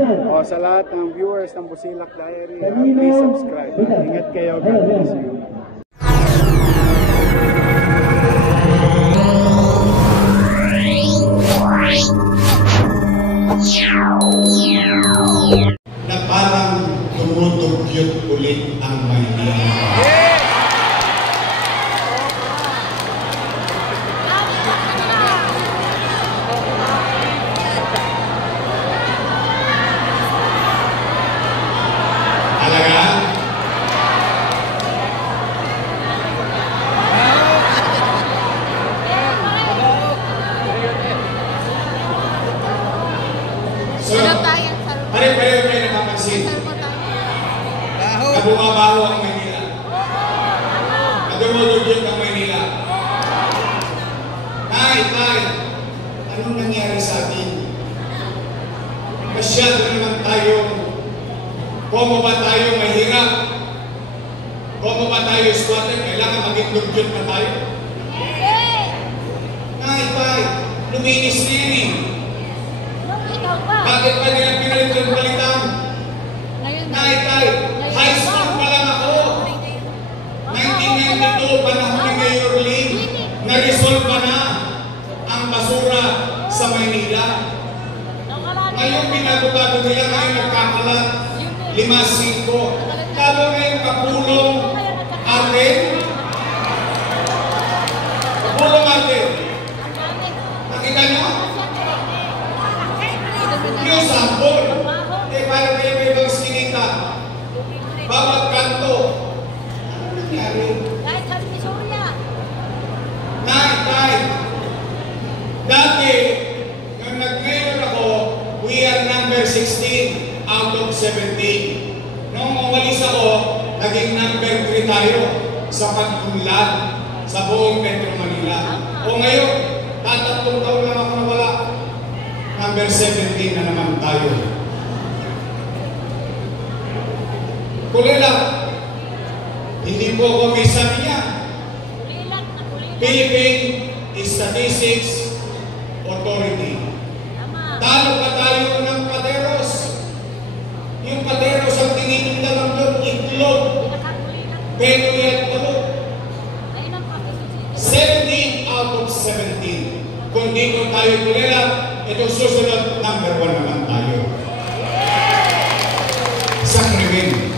O sa lahat ng viewers ng Busilak Diary, please subscribe. Ingat kayo. God bless you. Na parang tumutugyot ulit ang Maynila. Pare-pareho kayo nakapansin na bumabaho ang Maynila, na dumudugyot ang Maynila. Tay, anong nangyari sa atin? Masyado naman tayo, kung ba tayo mahirap, kung ba tayo squatter, kailangan maging dugyot na tayo. Tay, luminis na yan eh. Bakit pa nila pinalitan? Tay, high school pa lang ako. 1992, panahon ni Mayor Lim, na-resolve pa na ang basura sa Maynila. Ngayon binago-bago nila, ngayon nagkakalat 5-5. Lalo ngayon kapulong atin. Kapulong atin. Nakita nyo? Yung sampol, parang may ibang sinita, bawat kanto. Ano nangyari? Kahit sabi ni Surya. Tay, dati, nung nag-mayor ako, we are number 16 out of 17. Nung umalis ako, naging number 3 tayo sa pag-unlad sa buong Metro Manila. O ngayon, tatatlong taon lang ako nawala. Number 17 na naman tayo. Kulila, hindi po ako may sabi niya. Philippine Statistics Authority. Talo pa tayo ng pateros. Yung pateros ang tinitinda ng doon, itlog. Pero yan ito. 17 out of 17. Kung di ko tayo kulila, itong susunod, number 1 naman tayo. Sa krimen.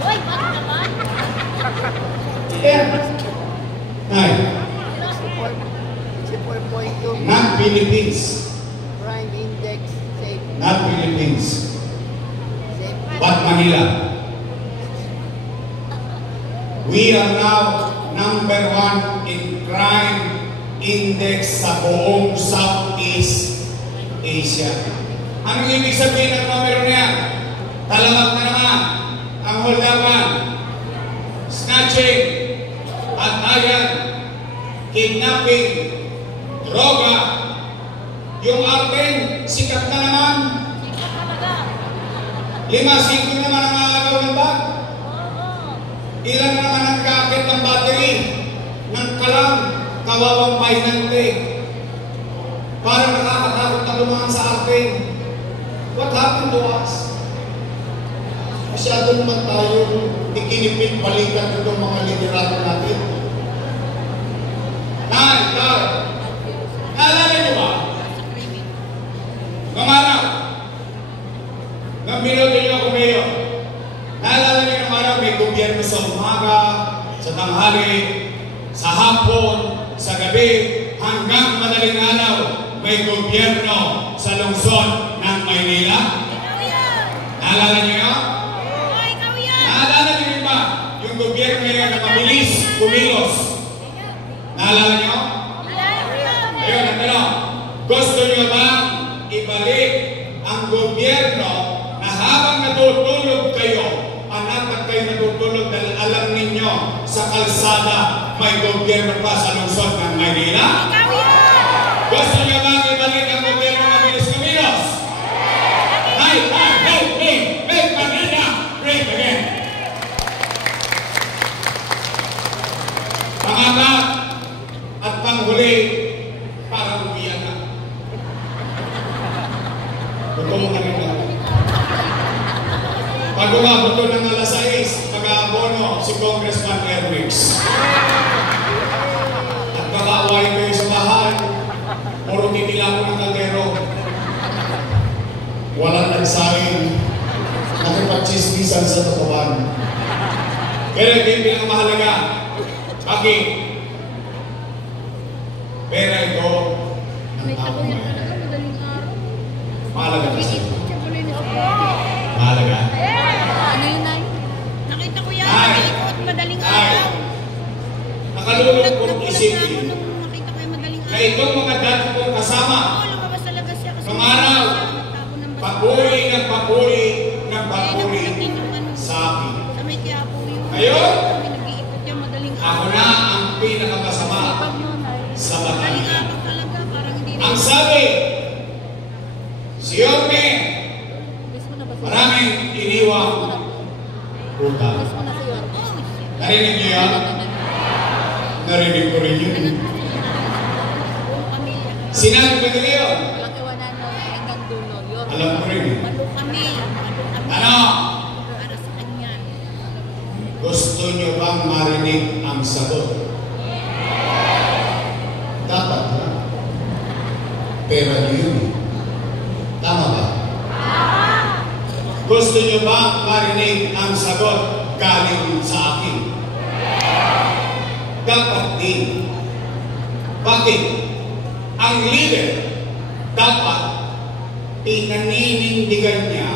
Uy, bakit naman? Yeah. Ay. Not Philippines. Crime Index. Not Philippines. But Manila. We are now number 1 in crime index sa buong Southeast Asia. Anong ibig sabihin ng numero na yan? Talawag na naman ang holdapan, snatching, atayan, kidnapping, droga. Yung atin, sikat na naman. 5-5 naman ang aagaw ng bag. Ilan naman ang kakit ng battery ng kalang kawawang pahinante. Parang nakakatakot na lumahan sa atin. What happened to us? Masyado naman tayo ikinipit balikan itong mga liderato natin. Naalala niyo ba? Ngayong araw, nang minuto niyo ako mayor, naalala niyo ng araw may gobyerno sa umaga, sa tanghali, sa hapon, sa gabi, hanggang madaling araw, may gobyerno sa lungsod ng Maynila. Naalala niyo yun? Naalala niyo ba yung gobyerno yun na mabilis kumilos? Naalala niyo? Ayun, ang tanong, gusto niyo ba ibalik ang gobyerno na habang natutulog kayo, anak at kayo natutulog dahil alam ninyo sa kalsada may gobyerno pa sa lungsod ng Maynila? Gusto niyo ba ibalik ang gobyerno na mabilis kumilos? Make Manila great again! Pangapat at panghuli, para umiyak na. Gutom ka rin na. Pag umabuto ng alas 6, mag-aabono si Congressman Erwix. At kakaaway kayo sa bahay, puro titila ko ng kaldero. Walang nagsahin, nakipagchismisan sa tutuban. Pero hindi pinakamahalaga. Bakit? Pera ito ng tao na yan. Mahalaga na sa'yo. Mahalaga. Ano yun, Nay? Nakita ko yan. Ikot madaling araw. Nakalulungkot isipin Nakita ko yung madaling na araw. itong mga dati kong kasama, Oo, lumabas talaga siya. Kasi nung araw, papuri ng papuri ng papuri sa akin. Sa may Quiapo yung... Ngayon, Kami nag-iikot yung madaling araw. ako na ang pinakamasama sa Madaling Batangas. araw talaga. Parang hindi Ang sabi, si Yorme, maraming iniwang puta. Narinig niyo yan? Narinig ko rin yun. Sinabi ko nila yun? Alam ko rin. Malo kami. Ano? Para sa kanya. Gusto niyo bang marinig ang sagot? Dapat na. Pera niyo yun. Tama ba? Gusto niyo ba marinig ang sagot galing sa akin? Dapat din. Bakit? Ang leader dapat pinaninindigan niya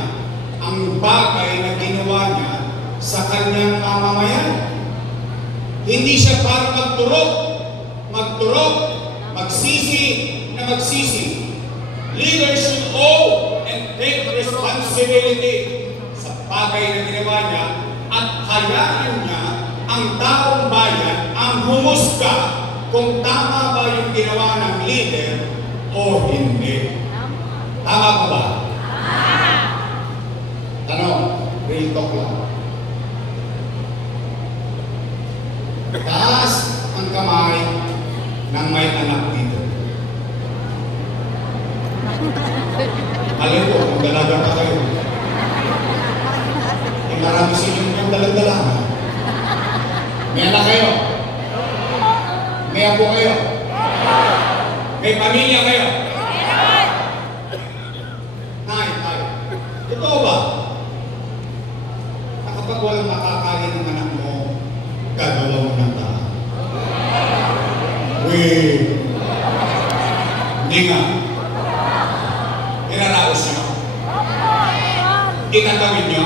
ang bagay na ginawa niya sa kanyang mamamayan. Hindi siya para magturok, magsisi na magsisi. Leaders should owe and take responsibility sa bagay na ginawa niya at hayaan niya ang taong bayan ang humusga kung tama ba yung ginawa ng leader o hindi. Tama ba ba? Tanong, real talk lang. Taas ang kamay ng may anak dito. Alam ko, kung dalaga pa kayo. Eh, marami sa inyo yung dalag-dalaga. May anak kayo. May apo kayo. May pamilya kayo. Nay. Totoo ba? Na kapag walang makakain ng anak mo, gagawa mo ng tahan. Hindi nga. Inaraos nyo? Inatawid nyo?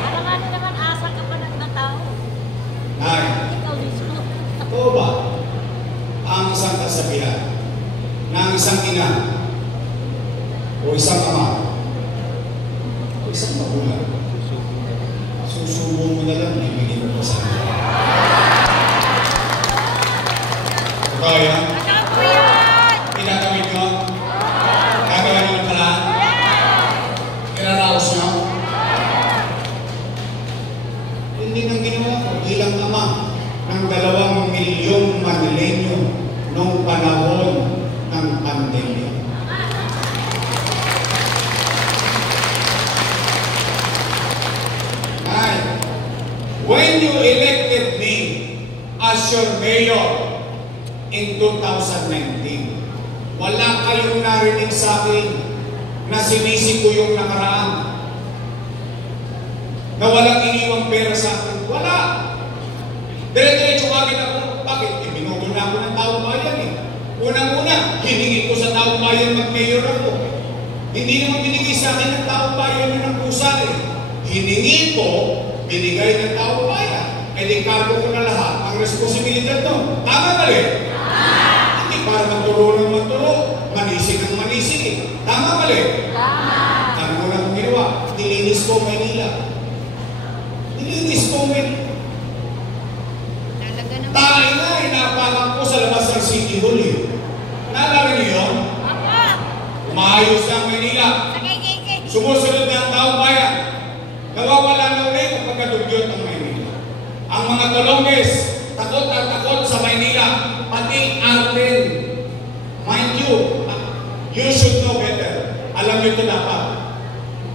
Alam naman, asa ka pa ng tao. Nay, Ikaw mismo. totoo ba ang isang kasabihan ng isang ina o isang ama o isang magulang? Susubo mo na lang, ibigin mo sa kanya. Kaya? Alam ko yan! Tinatawid nyo? Gagawa nyo ng paraan? Kinaraos nyo? Hindi nang ginawa ko bilang ama ng 2 milyong Manilenyo noong panahon ng pandemya. Ay, when you elected me as your mayor in 2019, wala kayong narinig sa akin na sinisi ko yung nakaraan. Na walang iniwang pera sa akin. Wala. Dire-diretso agad ako. Bakit? Ibinutol na ako ng taong bayan eh. Unang-una, hiningi ko sa taong bayan mag-mayor ako. Hindi naman binigay sa akin ng taong bayan yun ang pusa eh. Hiningi ko, binigay ng taong bayan. E di kargo ko na lahat ang responsibilidad doon. Tama ba rin? Hindi para magturo ng magturo. Manisig ang manisig eh. Tama ba rin? Ano mo lang ginawa? Dilinis ko Maynila. Dilinis ko Maynila. Tayo na, inapakan ko sa labas ng City Hall eh. Naalala niyo yun? Umaayos na ang Maynila. Sumusunod na ang taong bayan. Nawawala na ulit ang pagkadugyot ng Maynila. Ang mga Tolonges, takot at takot sa Maynila. Pati Arden. Mind you, you should know better. Alam alam nyo ito dapat.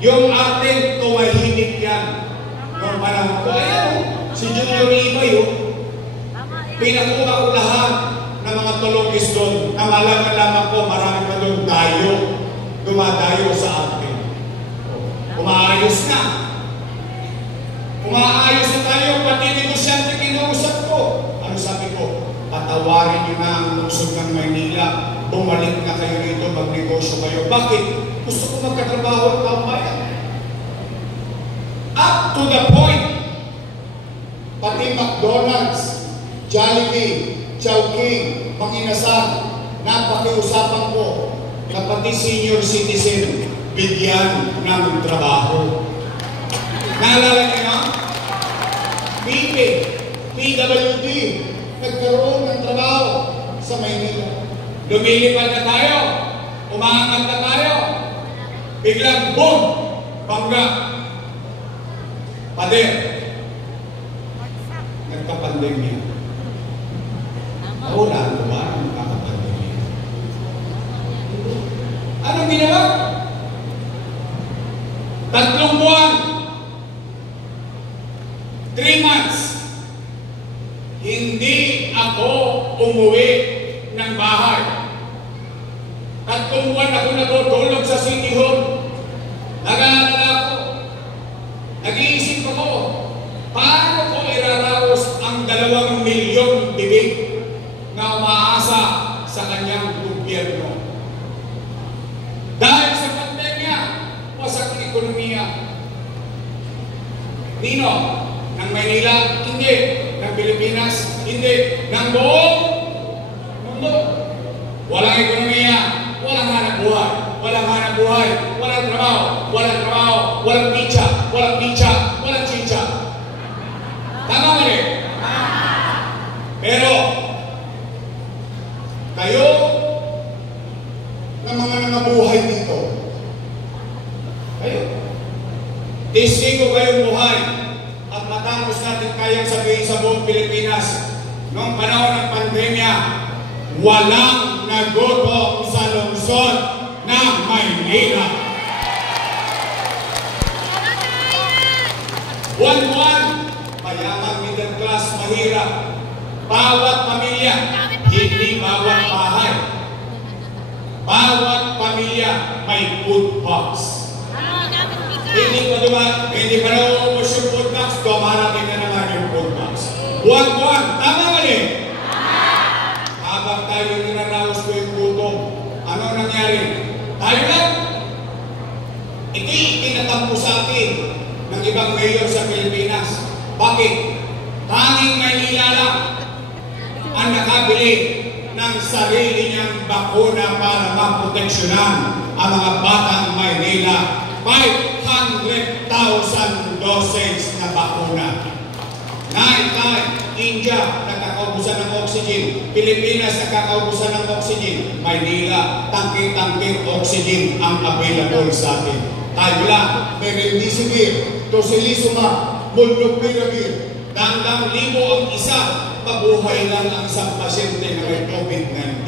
Yung ating tumahimik yan. Noong panahon ko, ayan, si Junior Ibay, pinakuha ko lahat ng mga tulogis doon. Na malaman lamang ko, marami pa doon tayo. Dumadayo sa atin. Umaayos na. Umaayos na tayo, pati negosyante kinausap ko. Ano sabi ko? Patawarin niyo na ang lungsod ng Maynila. Bumalik na kayo rito, magnegosyo kayo. Bakit? Gusto ko magkatrabaho at taumbayan. Up to the point, pati McDonald's, Jollibee, Chowking, Manginasal, napakiusapan ko na pati senior citizen bigyan ng trabaho. Naalala niyo na? PWD, nagkaroon ng trabaho sa Maynila. Lumilipad na tayo, umaangat na tayo, biglang boom, bangga. Pader, nagkapandemya. Nauna ano ba ang nakakapandemya? Anong ginawa? 3 buwan, 3 months, hindi ako umuwi ng bahay. 3 buwan ako natutulog sa City Hall. Nag-aalala ako. Nag-iisip ako, paano ko iraraos ang 2 milyong bibig na umaasa sa kanyang gobyerno? Dahil sa pandemya, wasak ang ekonomiya. Nino? Ng Maynila? Hindi. Ng Pilipinas? Hindi. Ng buong mundo. Walang ekonomiya, walang hanap buhay. Walang hanap buhay, walang trabaho, walang trabaho, walang picha, walang picha, walang chicha. Tama ba rin? Pero, kayo, na mga nangabuhay dito, kayo, testigo kayong buhay at matapos natin kayang sabihin sa buong Pilipinas, noong panahon ng pandemya, walang nagutom sa lungsod ng Maynila. Buwan-buwan, mayaman, middle class, mahirap. Bawat pamilya, hindi bawat bahay. Bawat pamilya may food box. Hindi pa naubos yung food box, dumarating na naman yung food box. Buwan-buwan, tama ba rin? Habang tayo ninaraos ko yung gutom, ano nangyari? Tayo lang. Ito'y itinatampo sa atin ng ibang mayor sa Pilipinas. Bakit? Tanging Maynila lang ang nakabili ng sarili niyang bakuna para maproteksyonan ang mga batang Maynila. 500,000 doses na bakuna. India, nakakaubusan ng oxygen. Pilipinas, nakakaubusan ng oxygen. Maynila, tangke-tangke oxygen ang available sa atin. Tayo lang, may remdesivir, tocilizumab, molnupiravir. 1,000 ang isa, mabuhay lang ang isang pasyente na may COVID-19.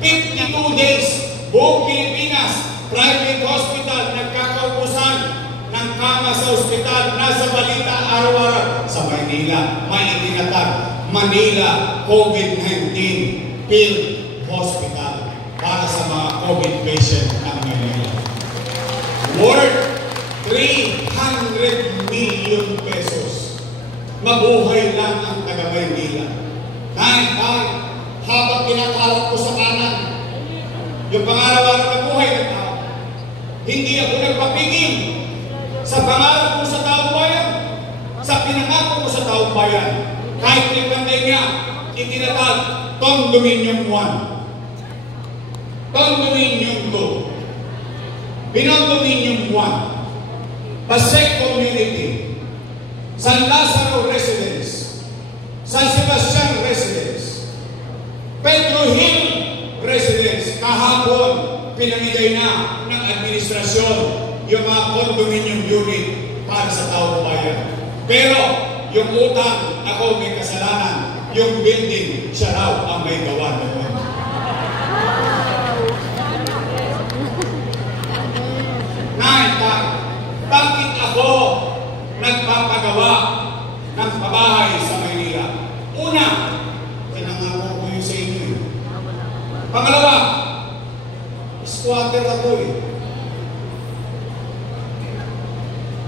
52 days, buong Pilipinas, private hospital, nagkakaubusan ng kama sa ospital, nasa balita araw-araw. Sa Maynila, may itinatag, Manila COVID-19 Field Hospital para sa mga COVID patient ng Maynila. Worth 300 million pesos. Mabuhay lang ang taga Maynila. Habang kinakalat ko sa kanan, yung pangaraw-araw na buhay ng tao, hindi ako nagpapigil sa pangarap ko sa taong bayan, sa pinangako ko sa taong bayan. Kahit may pandemya, itinatag Condominium 1, Condominium 2, Binondominium 1, Pasay Community, San Lazaro Residence, San Sebastian Residence, Pedro Hill Residence. Kahapon, pinamigay na ng administrasyon yung mga condominium unit para sa taong bayan. Pero, yung utang, ako may kasalanan. Yung building, siya raw ang may gawa naman. Squatter ako eh.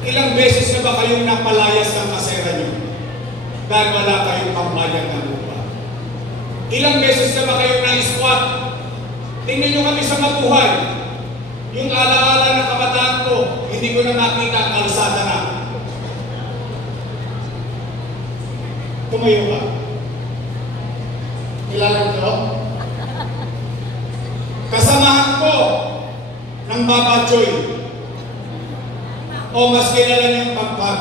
Ilang beses na ba kayong napalayas ng kasera nyo? Dahil wala kayong pambayad ng lupa. Ilang beses na ba kayong na-squat? Tingnan nyo kami sa mabuhay. Yung alaala ng kabataan ko, hindi ko na nakita ang kalsada na. Tumayo ka. Kilala nyo? Kasamahan ko ng Baba Joy. O mas kilala niyang Pagpag.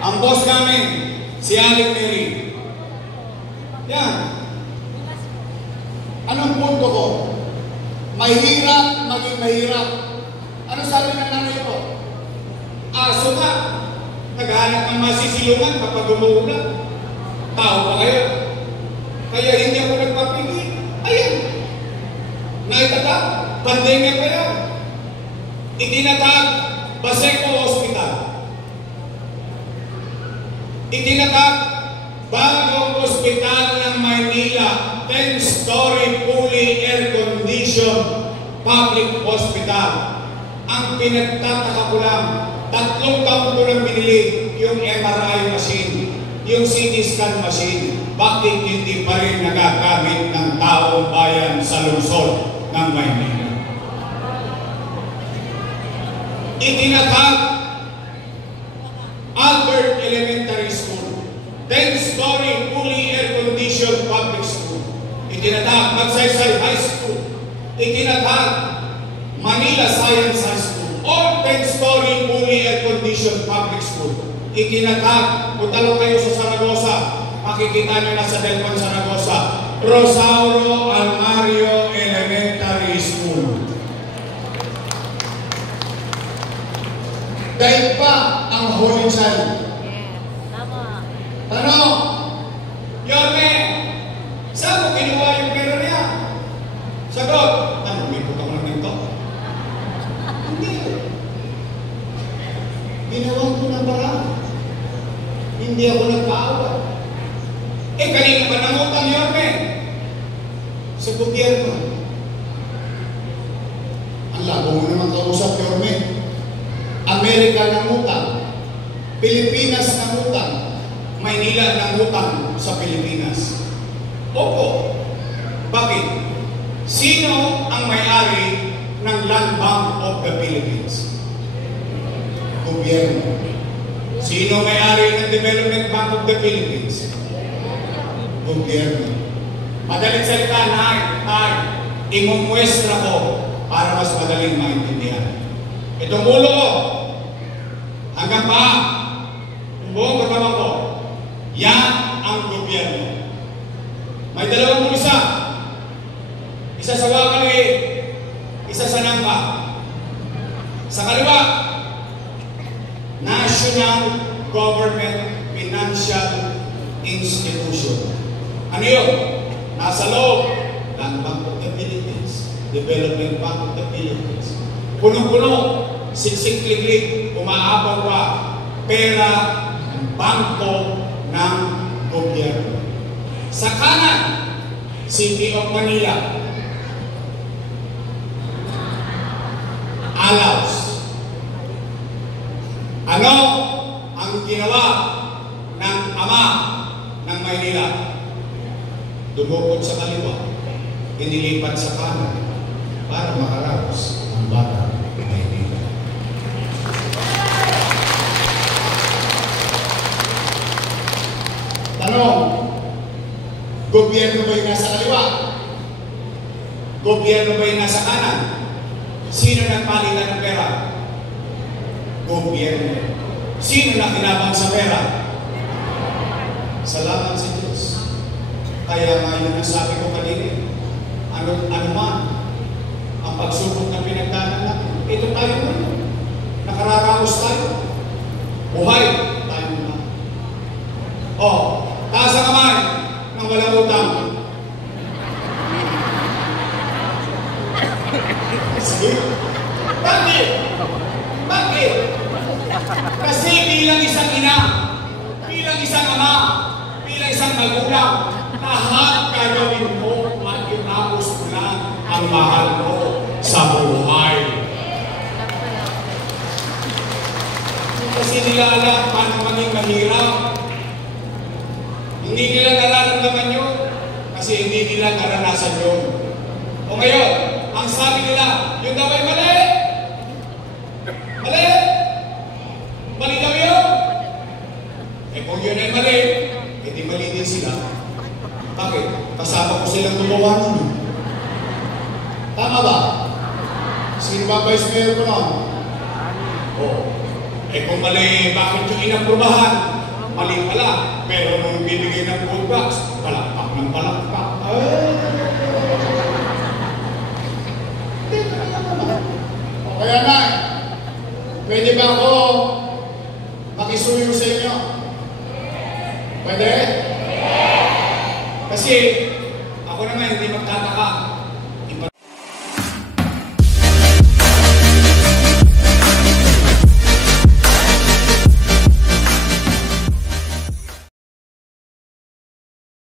Ang boss namin, si Aling Mary. Yan. Anong punto ko? Mahirap maging mahirap. Ano sabi ng nanay ko? Aso ka. Naghahanap ng masisilungan kapag umuulan. Tao pa kaya. Kaya hindi ako nagpapigil. Ayan. Naitatak. Pandemya pa yan. Itinatag Baseco Hospital. Itinatag bagong ospital ng Maynila, 10-story fully air-conditioned public hospital. Ang pinagtataka ko lang, 3 taon ko lang binili yung MRI machine, yung CT scan machine. Bakit hindi pa rin nagagamit ng taong bayan sa lungsod ng Maynila? Itinatag Albert Elementary School, 10-story fully air-conditioned public school. Itinatag Magsaysay High School. Itinatag Manila Science High School, all 10-story fully air-conditioned public school. Itinatag, punta lang kayo sa Saragosa, makikita nyo na sa Delpan Saragosa, Rosauro Almario Elementary School. Dahil pa ang Holy Child. Tama. Tanong, Yorme, saan mo kinuha yung pera niya? Sagot, ano, may puto ko lang nito? Hindi. Ginawa ko na para. Hindi ako nagpaawa. Kanina ba nangutang, Yorme? Sa gobyerno. Ang labo mo naman kausap, Yorme. Amerika nangutang, Pilipinas nangutang, Maynila nangutang sa Pilipinas. Opo. Bakit? Sino ang may-ari ng Land Bank of the Philippines? Gobyerno. Sino may-ari ng Development Bank of the Philippines? Gobyerno. Madaling salita, imumuestra ko para mas madaling maintindihan. Itong ulo ko, hanggang pa, yung buong katawan ko, yan ang gobyerno. May dalawang bulsa. Isa sa wakali, isa sa nangka. Sa kaliwa, National Government Financial Institution. Ano yun? Nasa loob, Land Bank of the Philippines, Development Bank of the Philippines. Punong-puno, siksik-liklik, umaapaw pa, pera ng bangko ng gobyerno. Sa kanan, City of Manila, Alaus. Ano ang ginawa ng ama ng Maynila? Dumukot sa kaliwa, inilipat sa kanan para makaraos ang bata ng Maynila. Tanong, gobyerno ba yung nasa kaliwa? Gobyerno ba yung nasa kanan? Sino nagpalitan ng pera? Gobyerno. Sino nakinabang sa pera? Salamat sa Diyos. Kaya nga yun ang sabi ko kanina, ano man ang pagsubok na pinagdaanan natin, ito tayo na. Nakararaos tayo. Buhay tayo na. Taas ang kamay ng walang utang. Sige. Bakit? Bakit? Kasi bilang isang ina, bilang isang ama, bilang isang magulang, lahat gagawin mo, mag-iapos mo lang ang ang mahal mo sa buhay. Kasi nila alam paano maging mahirap. Hindi nila nararamdaman yun kasi hindi nila naranasan yun. O ngayon, ang sabi nila, yun daw ay mali. Mali. Mali daw yun. Eh kung yun ay mali, hindi mali din sila. Bakit? Kasama ko silang gumawa nun. Tama ba? Sino ba vice mayor ko nun? Oo. Eh kung mali, bakit yung inaprubahan? Mali pala. Pero nung bibigay ng gold box, palakpak ng palakpak. O kaya na, pwede ba ako makisuyo sa inyo? Pwede? Kasi